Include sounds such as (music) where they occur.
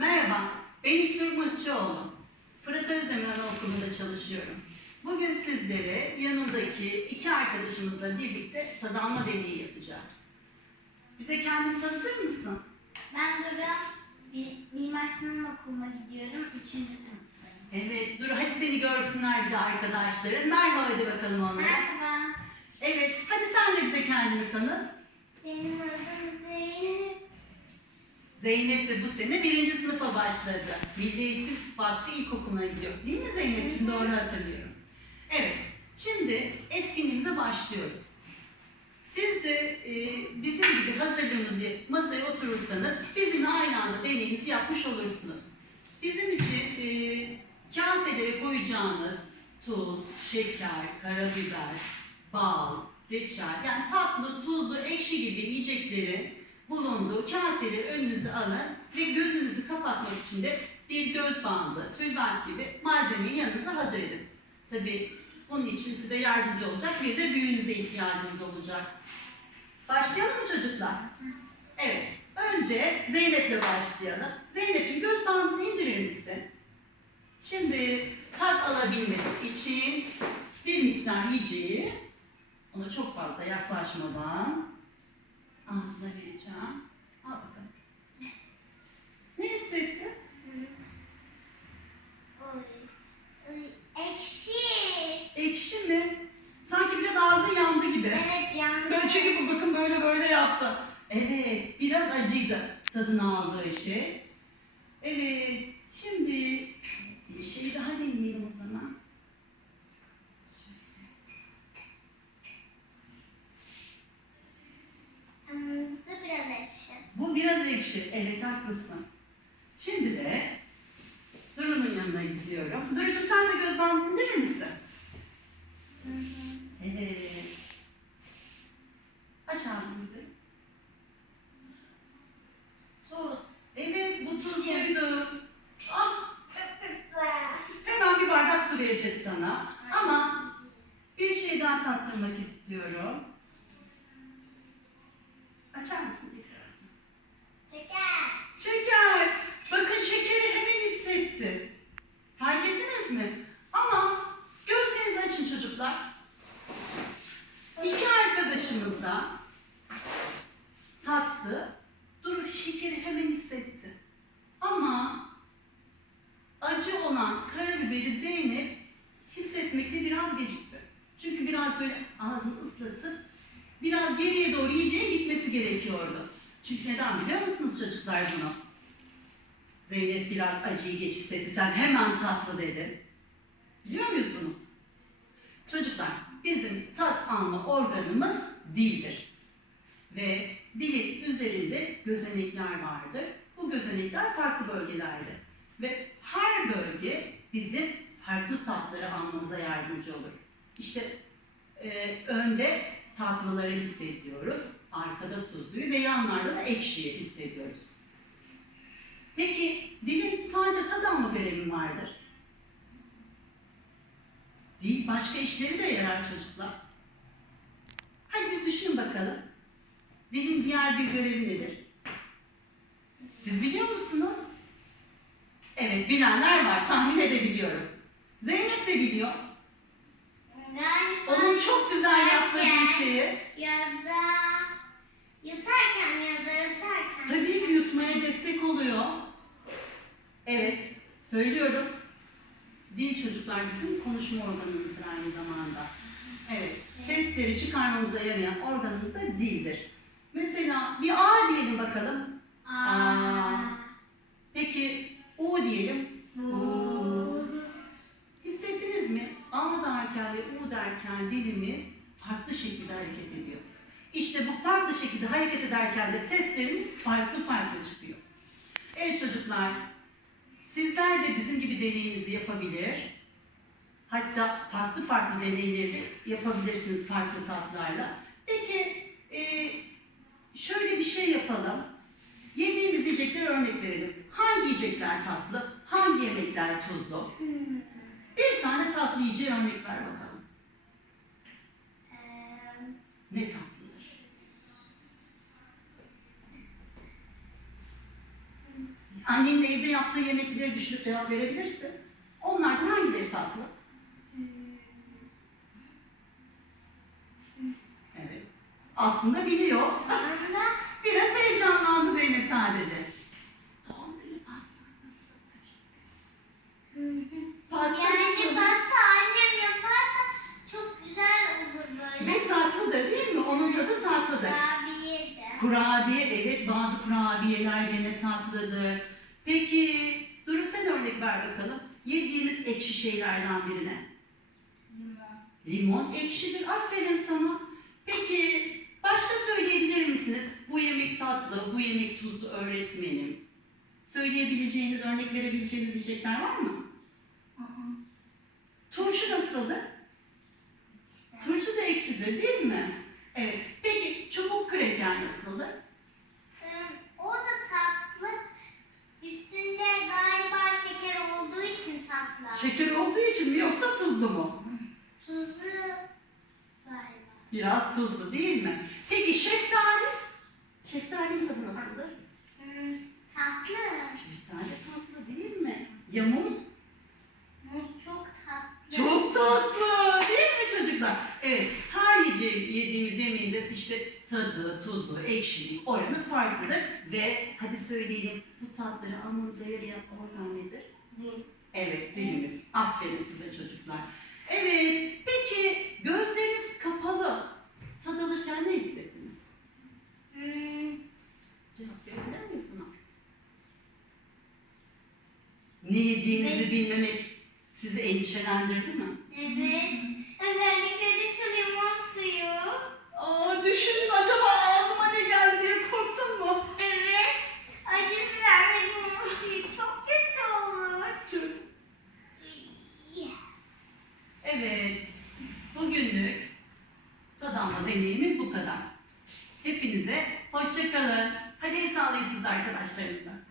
Merhaba, ben İlknur Mıhçıoğlu. Fırat Özdemir Anaokulu'nda çalışıyorum. Bugün sizlere yanımdaki iki arkadaşımızla birlikte tadanma deneyi yapacağız. Bize kendini tanıtır mısın? Ben Duru. Bir Mimar Sinan Okulu'na gidiyorum. Üçüncü sınıftayım. Evet, dur hadi seni görsünler bir de arkadaşların. Merhaba de bakalım onlara. Merhaba. Evet, hadi sen de bize kendini tanıt. Benim adım. Zeynep de bu sene birinci sınıfa başladı. Milli Eğitim Vakfı İlkokulu'na gidiyor. Değil mi Zeynep'ciğim? Doğru hatırlıyorum. Evet, şimdi etkinliğimize başlıyoruz. Siz de e, bizim gibi hazırlığınızı masaya oturursanız bizimle aynı anda deneyinizi yapmış olursunuz. Bizim için e, kaselere koyacağınız tuz, şeker, karabiber, bal, reçel yani tatlı, tuzlu, ekşi gibi yiyeceklerin bulunduğu kaseleri önünüze alın ve gözünüzü kapatmak için de bir göz bandı, tülbent gibi malzemeyi yanınıza hazır edin. Tabii bunun için size yardımcı olacak bir de büyüğünüze ihtiyacınız olacak. Başlayalım mı çocuklar? Evet. Önce Zeynep'le başlayalım. Zeynep'ciğim göz bandını indirir misin? Şimdi tat alabilmesi için bir miktar yiyeceği, ona çok fazla yaklaşmadan ağzına vereceğim. Al bakalım. Ne hissettin? Ekşi. Ekşi mi? Sanki biraz ağzın yandı gibi. Evet yandı. Böyle çünkü bu bakın böyle böyle yaptı. Evet, biraz acıydı tadını aldığı şey. Evet, şimdi bir şey daha deneyelim o zaman. Hmm, Bu biraz ekşi. Bu ekşi, evet haklısın. Şimdi de Duru'nun yanına gidiyorum. Duru'cum sen de göz bandını indirir misin? Hı hı. Evet. Aç ağzımızı. Tuz. Evet, bu tuzluydu. Ah, hemen bir bardak su vereceğiz sana. Ama bir şey daha tattırmak istiyorum. Açar mısın tekrar ağzını? Şeker. Şeker! Bakın şekeri hemen hissetti. Fark ettiniz mi? Ama gözlerinizi açın çocuklar. İki arkadaşımız da tattı. Dur şekeri hemen hissetti. Ama acı olan karabiberi Zeynep hissetmekte biraz gecikti. Çünkü biraz böyle ağzını ıslatıp biraz geriye doğru yiyeceğe gerekiyordu. Çünkü neden biliyor musunuz çocuklar bunu? Zeynep biraz acıyı geç hissetti. Sen hemen tatlı dedin. Biliyor muyuz bunu? Çocuklar, bizim tat alma organımız dildir. Ve dilin üzerinde gözenekler vardır. Bu gözenekler farklı bölgelerde. Ve her bölge bizim farklı tatları almamıza yardımcı olur. İşte e, önde tatlıları hissediyoruz. Arkada tuzluyu ve yanlarda da ekşiyi hissediyoruz. Peki dilin sadece tad alma görevi vardır? Dil başka işleri de yarar çocuklar. Hadi bir düşün bakalım. Dilin diğer bir görevi nedir? Siz biliyor musunuz? Evet bilenler var tahmin edebiliyorum. Zeynep de biliyor. Onun çok güzel yaptığı bir yutarken şeyi Ya da yutarken ya da yutarken. tabii ki yutmaya destek oluyor. Evet, söylüyorum. Dil çocuklar bizim konuşma organımızdır aynı zamanda. Evet, sesleri çıkarmamıza yarayan organımız da dildir. Mesela bir A diyelim bakalım. Aa. Peki U diyelim. Bu. Hissettiniz mi? A derken ve U derken dilimiz farklı şekilde hareket ediyor. İşte bu farklı şekilde hareket ederken de seslerimiz farklı farklı çıkıyor. Evet çocuklar, sizler de bizim gibi deneyinizi yapabilir. Hatta farklı farklı deneyleri de yapabilirsiniz farklı tatlarla. Peki, e, şöyle bir şey yapalım. Yediğimiz yiyecekler örnek verelim. Hangi yiyecekler tatlı, hangi yemekler tuzlu? Hmm. Bir tane tatlı yiyeceği örnek ver bakalım. Eee, Ne tatlıdır? Annenin evde yemekleri düşünüp cevap verebilirsin. Onlardan hangileri tatlı? Evet. Aslında biliyor. (laughs) Biraz heyecanlandı Zeynep sadece. Doğum günü pastan nasıldır? (laughs) Pasta yani pasta annem yaparsa çok güzel olur böyle. Ve tatlıdır değil mi? Onun tadı tatlıdır. Kurabiye de. Kurabiye evet bazı kurabiyeler gene tatlıdır. Peki Duru sen örnek ver bakalım. Yediğimiz ekşi şeylerden birine. Limon. Limon ekşidir. Aferin sana. Peki başka söyleyebilir misiniz? Bu yemek tatlı, bu yemek tuzlu öğretmenim. Söyleyebileceğiniz, örnek verebileceğiniz yiyecekler var mı? Hı hı. Turşu nasıldır? Turşu da ekşidir değil mi? Evet. Peki çubuk kreker nasıldır? Ee, O da tatlı. Üstünde galiba şeker olduğu için tatlı. Şeker olduğu için mi yoksa tuzlu mu? Tuzlu galiba. Biraz tuzlu değil mi? Peki şeftali? Şeftalinin tadı nasıldır? Hmm, tatlı. Şeftali tatlı değil mi? Ya muz? Muz çok tatlı. Çok tatlı değil mi çocuklar? Evet, her yiyeceği, yediğimiz yemeğin de işte tadı, tuzu, ekşiliği, oranı farklıdır. Ve hadi söyleyelim, bu tatları almamıza yarayan organ nedir? Dil. Evet, dilimiz. Aferin size çocuklar. Evet, peki gözleriniz kapalı. Tad alırken ne hissettiniz? Hmm, Cevap verebilir miyiz buna? Ne yediğinizi bilmemek sizi endişelendirdi mi? evet. Özellikle de limon suyu. Aa, düşünün acaba ağzıma ne geldi diye korktun mu? Evet. Acı biber ve limon suyu çok kötü olur. Çok- Evet, bugünlük tadanma deneyimiz bu kadar. Hepinize hoşça kalın. Hadi el sallayın siz arkadaşlarınızla.